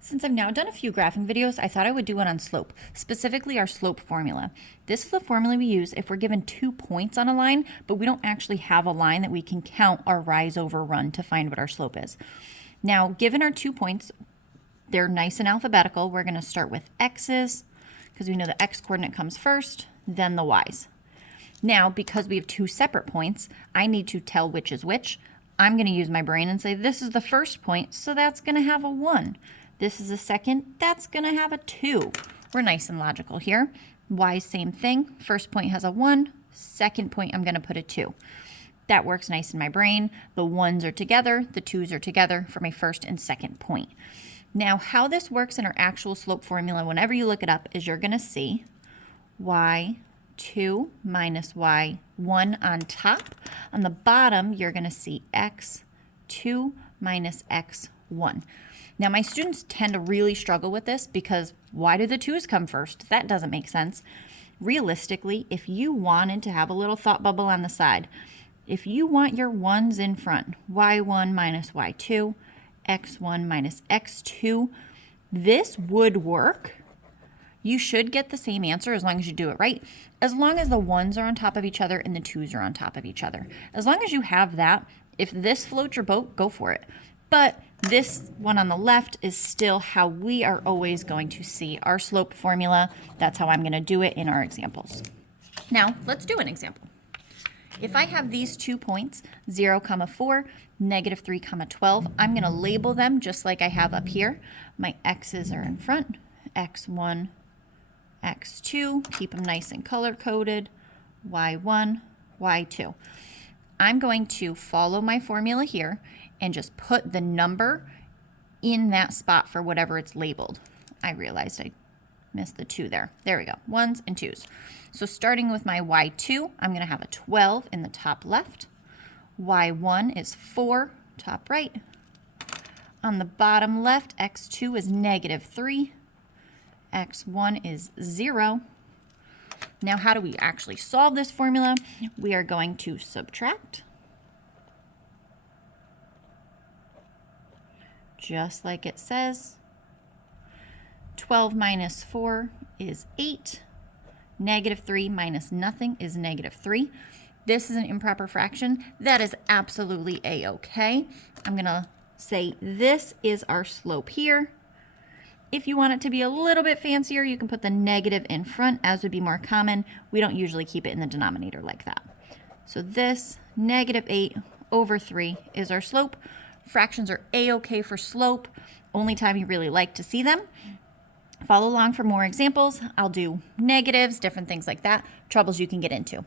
Since I've now done a few graphing videos, I thought I would do one on slope, specifically our slope formula. This is the formula we use if we're given 2 points on a line, but we don't actually have a line that we can count our rise over run to find what our slope is. Now, given our 2 points, they're nice and alphabetical. We're going to start with x's, because we know the x coordinate comes first, then the y's. Now, because we have 2 separate points, I need to tell which is which. I'm going to use my brain and say this is the first point, so that's going to have a 1. This is a second, that's going to have a 2. We're nice and logical here. Y, same thing. First point has a 1. Second point, I'm going to put a 2. That works nice in my brain. The 1s are together, the 2s are together for my first and second point. Now, how this works in our actual slope formula, whenever you look it up, is you're going to see y2 minus y1 on top. On the bottom, you're going to see x2 minus x1. Now, my students tend to really struggle with this because why do the 2's come first? That doesn't make sense. Realistically, if you wanted to have a little thought bubble on the side, if you want your 1's in front, y1 minus y2, x1 minus x2, this would work. You should get the same answer as long as you do it right, as long as the 1's are on top of each other and the 2's are on top of each other. As long as you have that, if this floats your boat, go for it. But this one on the left is still how we are always going to see our slope formula. That's how I'm going to do it in our examples. Now, let's do an example. If I have these 2 points, 0, 4, negative 3, 12, I'm going to label them just like I have up here. My x's are in front, x1, x2, keep them nice and color-coded, y1, y2. I'm going to follow my formula here and just put the number in that spot for whatever it's labeled. I realized I missed the 2 there. There we go, 1's and 2's. So starting with my y2, I'm going to have a 12 in the top left. y1 is 4, top right. On the bottom left, x2 is negative 3. x1 is 0. Now, how do we actually solve this formula? We are going to subtract, just like it says. 12 minus 4 is 8. Negative 3 minus nothing is negative 3. This is an improper fraction. That is absolutely a-okay. I'm going to say this is our slope here. If you want it to be a little bit fancier, you can put the negative in front, as would be more common. We don't usually keep it in the denominator like that. So this negative 8 over 3 is our slope. Fractions are a-okay for slope. Only time you really like to see them. Follow along for more examples. I'll do negatives, different things like that, troubles you can get into.